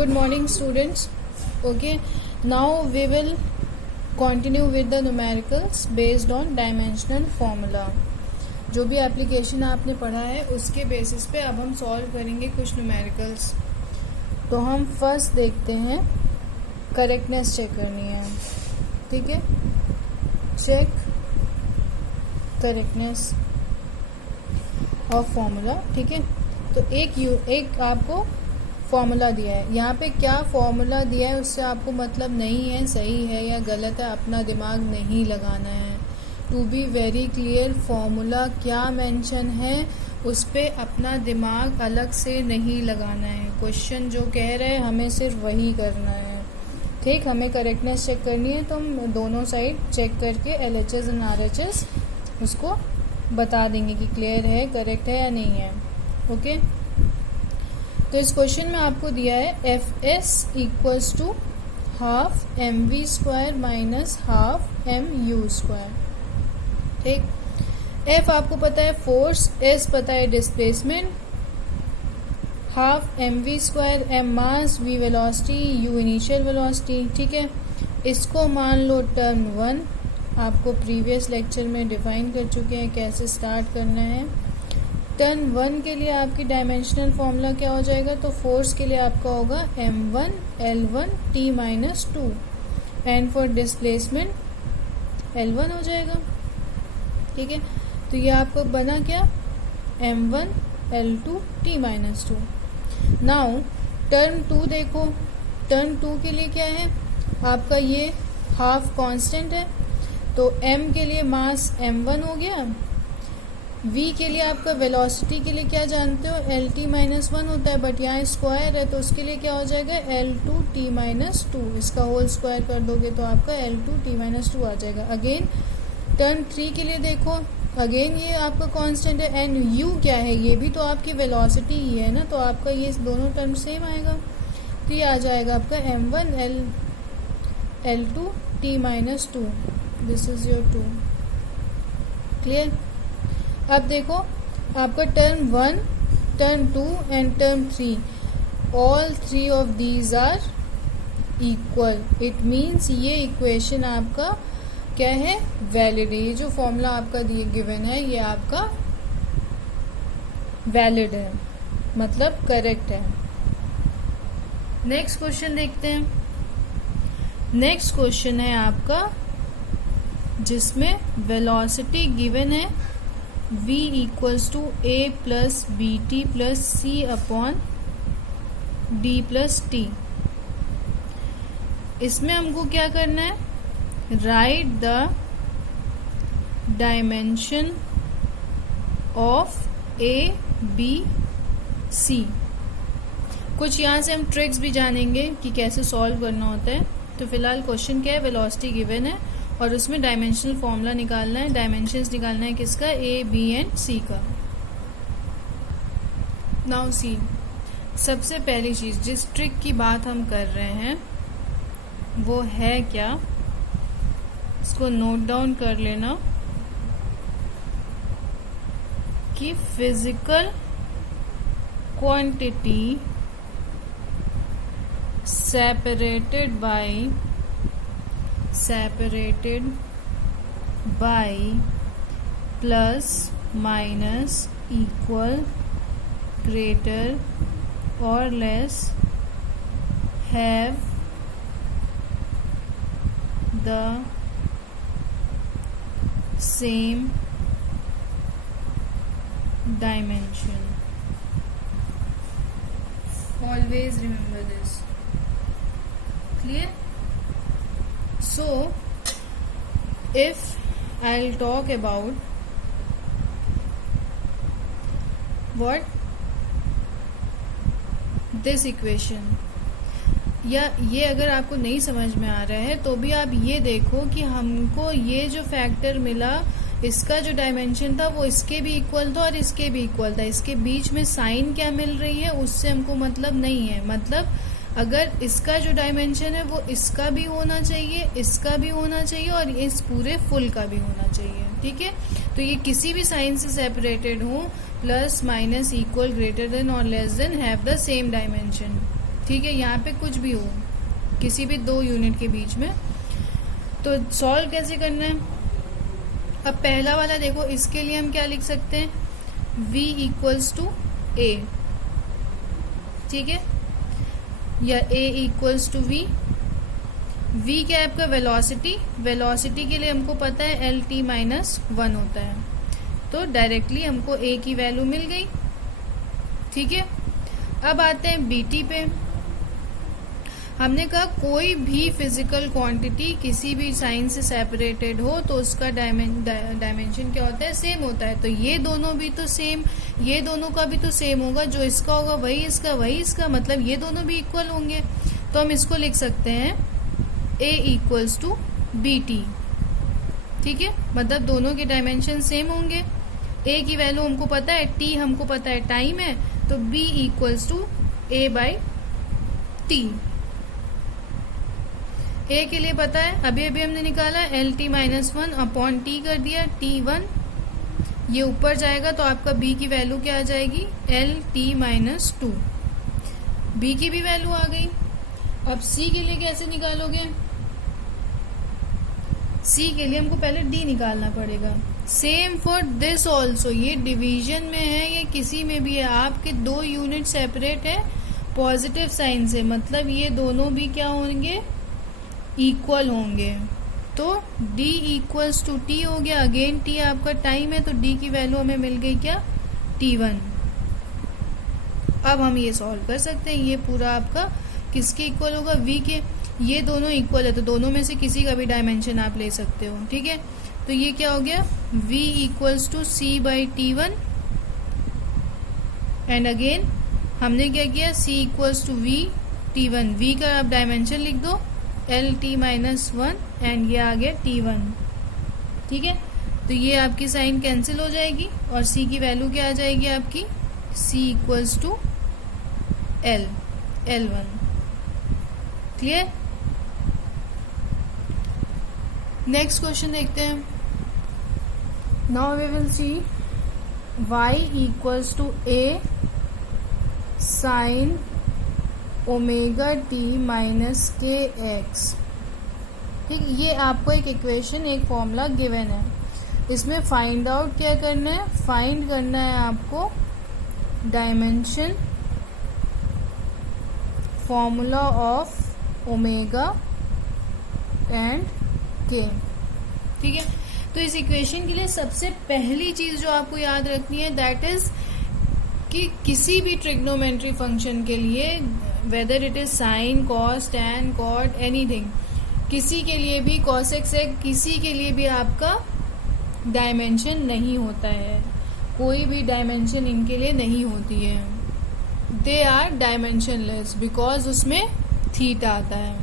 Good morning students. Okay, now we will continue with the numericals based on dimensional formula. जो भी application आपने पढ़ा है उसके बेसिस पे अब हम सॉल्व करेंगे कुछ न्यूमेरिकल्स. तो हम फर्स्ट देखते हैं, करेक्टनेस चेक करनी है. ठीक है, चेक करेक्टनेस ऑफ फॉर्मूला. ठीक है, तो एक आपको फॉर्मूला दिया है. यहाँ पे क्या फॉर्मूला दिया है उससे आपको मतलब नहीं है सही है या गलत है, अपना दिमाग नहीं लगाना है. To be very clear, formula क्या मेंशन है उस पे अपना दिमाग अलग से नहीं लगाना है. क्वेश्चन जो कह रहे हैं हमें सिर्फ वही करना है. ठीक, हमें करेक्टनेस चेक करनी है तो हम दोनों साइड चेक करके LHS एंड RHS उसको बता देंगे कि क्लियर है, करेक्ट है या नहीं है. ओके, तो इस क्वेश्चन में आपको दिया है FS equals to half mv² minus half mu². ठीक, F आपको पता है फोर्स, S पता है डिस्प्लेसमेंट, हाफ mv² m मास, v velocity, u initial velocity. ठीक है, इसको मान लो टर्म 1. आपको प्रीवियस लेक्चर में डिफाइन कर चुके हैं कैसे स्टार्ट करना है. टर्म 1 के लिए आपकी डायमेंशनल फॉर्मूला क्या हो जाएगा, तो फोर्स के लिए आपका होगा m1 L1 t-2 and for displacement L1 हो जाएगा. ठीक है, तो ये आपको बना क्या, m1 L2 t-2. Now term 2 देखो, टर्म 2 के लिए क्या है आपका, ये हाफ कांस्टेंट है तो m के लिए मास m1 हो गया. v के लिए आपका वेलोसिटी के लिए क्या जानते हो, LT-1 होता है, बट यहाँ स्क्वायर है तो उसके लिए क्या हो जाएगा L2 t-2. इसका होल स्क्वायर कर दोगे तो आपका L2 t-2 आ जाएगा. अगेन टर्म 3 के लिए देखो, अगेन ये आपका कांस्टेंट है एंड u क्या है, ये भी तो आपकी वेलोसिटी ही है ना, तो आपका ये दोनों टर्म सेम आएगा. तो ये आ जाएगा आपका m1 L2 t-2. This is your 2. Clear. अब देखो आपका term 1, term 2 and term 3, all 3 of these are equal. It means ये इक्वेशन आपका क्या है, वैलिड है. ये जो फॉर्मूला आपका दिए गिवन है ये आपका वैलिड है, मतलब करेक्ट है. नेक्स्ट क्वेश्चन देखते हैं. नेक्स्ट क्वेश्चन है आपका जिसमें वेलोसिटी गिवन है v equals to a plus bt plus c upon d plus t. इसमें हमको क्या करना है, write the dimension of a b c. कुछ यहाँ से हम ट्रिक्स भी जानेंगे कि कैसे सॉल्व करना होता है. तो फिलहाल क्वेश्चन क्या है, वेलोसिटी गिवन है और उसमें डायमेंशनल फॉर्मूला निकालना है, डायमेंशंस निकालना है किसका, ए बी एंड सी का. नाउ सी, सबसे पहली चीज जिस ट्रिक की बात हम कर रहे हैं वो है क्या, इसको नोट डाउन कर लेना कि physical quantity separated by plus minus equal greater or less have the same dimension. Always remember this. Clear? So if I'll talk about what this equation, या ये अगर आपको नहीं समझ में आ रहा है तो भी आप ये देखो कि हमको ये जो फैक्टर मिला इसका जो डायमेंशन था वो इसके भी इक्वल था और इसके भी इक्वल था. इसके बीच में साइन क्या मिल रही है उससे हमको मतलब नहीं है. मतलब अगर इसका जो डायमेंशन है वो इसका भी होना चाहिए, इसका भी होना चाहिए और इस पूरे फुल का भी होना चाहिए. ठीक है, तो ये किसी भी साइन से सेपरेटेड हो, plus minus equal greater than और less than, have the same dimension. ठीक है, यहाँ पे कुछ भी हो, किसी भी दो यूनिट के बीच में। तो सॉल्व कैसे करना है? अब पहला वाला देखो, इसके लिए हम क्या लिख सकते हैं, v इक्वल्स टू a, ठीक है, या a equals to v। v क्या है आपका? वेलोसिटी। वेलोसिटी के लिए हमको पता है lt माइनस 1 होता है, तो डायरेक्टली हमको a की वैल्यू मिल गई, ठीक है। अब आते हैं bt पे। हमने कहा कोई भी फिजिकल क्वांटिटी किसी भी साइन से सेपरेटेड हो तो उसका डायमेंशन क्या होता है? सेम होता है। तो ये दोनों भी तो सेम, ये दोनों का भी तो सेम होगा, जो इसका होगा वही इसका, वही इसका, मतलब ये दोनों भी इक्वल होंगे। तो हम इसको लिख सकते हैं a इक्वल्स टू bt, ठीक है, मतलब दोनों के डायमेंशन सेम होंगे। a की वैल्यू हमको पता है, t हमको पता है टाइम है, तो b equals to a by t। a के लिए पता है, अभी अभी हमने निकाला lt माइनस 1 अपॉन t कर दिया, t1, ये ऊपर जाएगा तो आपका b की वैल्यू क्या आ जाएगी? lt minus 2। b की भी वैल्यू आ गई। अब c के लिए कैसे निकालोगे? c के लिए हमको पहले d निकालना पड़ेगा। सेम फॉर दिस ऑल्सो, ये डिवीजन में है, ये किसी में भी है, आपके दो यूनिट सेपरेट है पॉजिटिव साइन से, मतलब ये दोनों भी क्या होंगे? इक्वल होंगे। तो d इक्वल्स टू t हो गया, अगेन t आपका टाइम है, तो d की वैल्यू हमें मिल गई क्या? t1। अब हम ये सॉल्व कर सकते हैं, ये पूरा आपका किसके इक्वल होगा? v के। ये दोनों इक्वल है तो दोनों में से किसी का भी डायमेंशन आप ले सकते हो, ठीक है। तो ये क्या हो गया? v equals to c by t1, and again हमने क्या किया? c equals to v t1, v का आप डायमेंशन लिख दो lt माइनस 1, एंड ये आ गया t1, ठीक है। तो ये आपकी साइन कैंसिल हो जाएगी और c की वैल्यू क्या आ जाएगी आपकी? c equals to l1। Clear? Next question देखते हैं। Now we will see y equals to a sine omega t minus K X, ठीक। ये आपको एक इक्वेशन, एक फॉर्मूला गिवन है, इसमें फाइंड आउट क्या करना है? फाइंड करना है आपको dimension formula of omega and के, ठीक है। तो इस इक्वेशन के लिए सबसे पहली चीज जो आपको याद रखनी है, दैट इज कि किसी भी ट्रिग्नोमेट्री फंक्शन के लिए, whether it is sine, cos, tan, cot, anything, किसी के लिए भी, कॉस एक्स है, किसी के लिए भी आपका डायमेंशन नहीं होता है, कोई भी डायमेंशन इनके लिए नहीं होती है। दे आर डायमेंशनलेस बिकॉज उसमें थीटा आता है।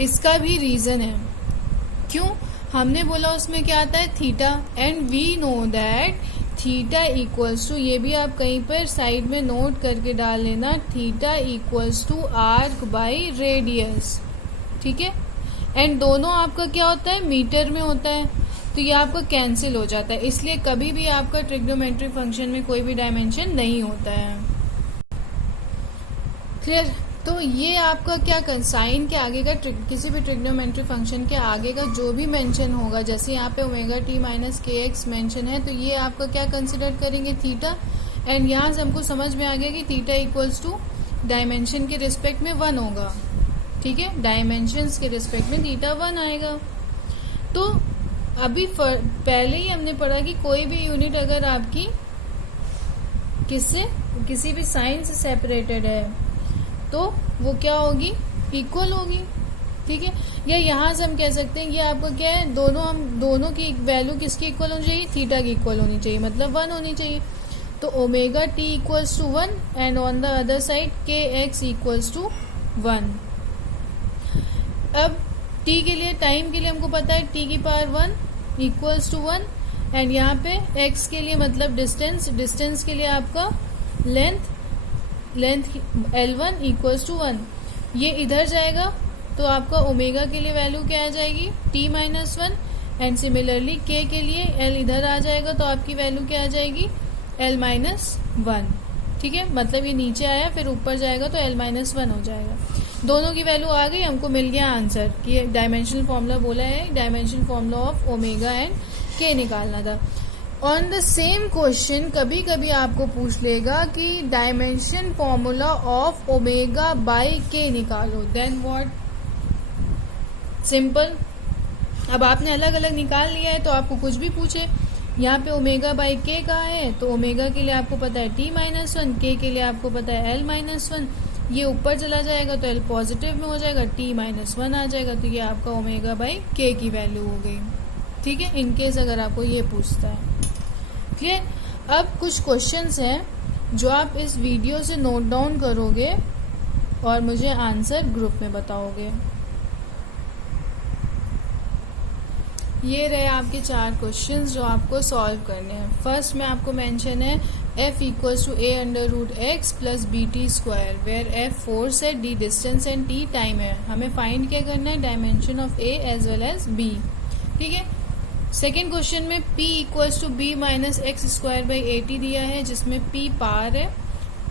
इसका भी रीजन है, क्यों? हमने बोला उसमें क्या आता है? Theta, and we know that theta equals to, ये भी आप कहीं पर साइड में नोट करके डाल लेना, theta equals to arc by radius, ठीक है। एंड दोनों आपका क्या होता है? मीटर में होता है, तो ये आपका कैंसिल हो जाता है, इसलिए कभी भी आपका ट्रिग्नोमेट्रिक फंक्शन में कोई भी डायमेंशन नहीं होता है। क्लियर? तो ये आपका क्या, साइन के आगे का, किसी भी ट्रिग्नोमेट्रिक फंक्शन के आगे का जो भी मेंशन होगा, जैसे यहाँ पे omega T minus K x mention है, तो ये आपका क्या कंसिडर करेंगे? थीटा। एंड यहाँ से हमको समझ में आ गया कि थीटा इक्वल्स टू डायमेंशन के रिस्पेक्ट में 1 होगा, ठीक है। डायमेंशंस के रिस्पेक्ट में थीटा 1 आएगा। तो अभी पहले ही हमने पढ़ा कि कोई भी यूनिट अगर आपकी किससे, किसी भी साइन से सेपरेटेड है तो वो क्या होगी? इक्वल होगी, ठीक है। या यहाँ से हम कह सकते हैं कि आपका क्या है, दोनों की वैल्यू किसकी इक्वल होनी चाहिए? थीटा की इक्वल होनी चाहिए, मतलब 1 होनी चाहिए। तो omega T equals to 1 and on the other side K X equals to 1। अब t के लिए, टाइम के लिए हमको पता है t की पावर 1 इक्वल्स टू 1, एंड यहाँ पे x के लिए मतलब डिस्टेंस के लिए आपका लेंथ L1 इक्वल्स टू 1। ये इधर जाएगा तो आपका ओमेगा के लिए वैल्यू क्या आ जाएगी? t minus 1, and similarly k के लिए L इधर आ जाएगा तो आपकी वैल्यू क्या आ जाएगी? L माइनस 1, ठीक है, मतलब ये नीचे आया फिर ऊपर जाएगा तो L-1 हो जाएगा। दोनों की वैल्यू आ गई, हमको मिल गया आंसर कि डायमेंशनल फॉर्मूला बोला है, dimensional formula of omega and के निकालना था। ऑन द सेम क्वेश्चन कभी कभी आपको पूछ लेगा कि dimension formula of omega by के निकालो, देन व्हाट? सिंपल। अब आपने अलग अलग निकाल लिया है तो आपको कुछ भी पूछे, यहाँ पे ओमेगा बाई के का है तो ओमेगा के लिए आपको पता है t-1, के लिए आपको पता है L-1, ये ऊपर चला जाएगा तो L पॉजिटिव में हो जाएगा, t-1 आ जाएगा, तो ये आपका ओमेगा बाई के की वैल्यू हो गई। ठीक है, इनकेस अगर आपको ये पूछता है। क्लियर? अब कुछ क्वेश्चंस हैं जो आप इस वीडियो से नोट डाउन करोगे और मुझे आंसर ग्रुप में बताओगे। ये रहे आपके 4 क्वेश्चंस जो आपको सॉल्व करने हैं। फर्स्ट में आपको मेंशन है f equals to a√x plus bt square, where f force है, d distance and t time है। हमें फाइंड क्या करना है? Dimension of a as well as b। ठीक है। सेकेंड क्वेश्चन में p equals to b minus X square by 80 दिया है, जिसमें p पार है,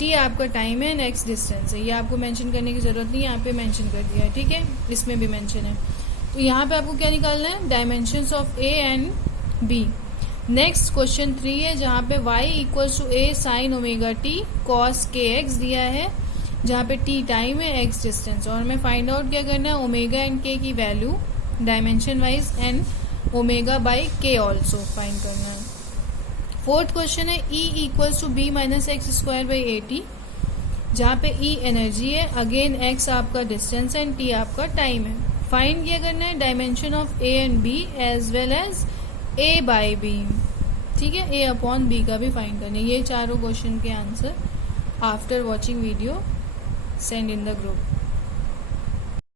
t आपका टाइम है एंड x डिस्टेंस है। ये आपको मेंशन करने की जरूरत नहीं है, यहाँ पे मेंशन कर दिया है। ठीक है, इसमें भी मेंशन है। तो यहाँ पे आपको क्या निकालना है? Dimensions of a and b। Next question 3 है जहाँ पे y equals to a sine omega t cos kx दिया है, जहाँ पे t टाइम है, x डिस्टेंस, और हमें फाइंड आउट क्या करना है? ओमेगा एंड k की value dimension wise and omega by k also find करना है। फोर्थ क्वेश्चन है E equals to b minus X square by 80, जहाँ पे E एनर्जी है, अगेन x आपका डिस्टेंस एंड t आपका टाइम है। फाइंड क्या करना है? Dimension of a and b as well as a by b। ठीक है, a अपॉन b का भी फाइंड करना है। ये चारों क्वेश्चन के answer after watching video send in the group.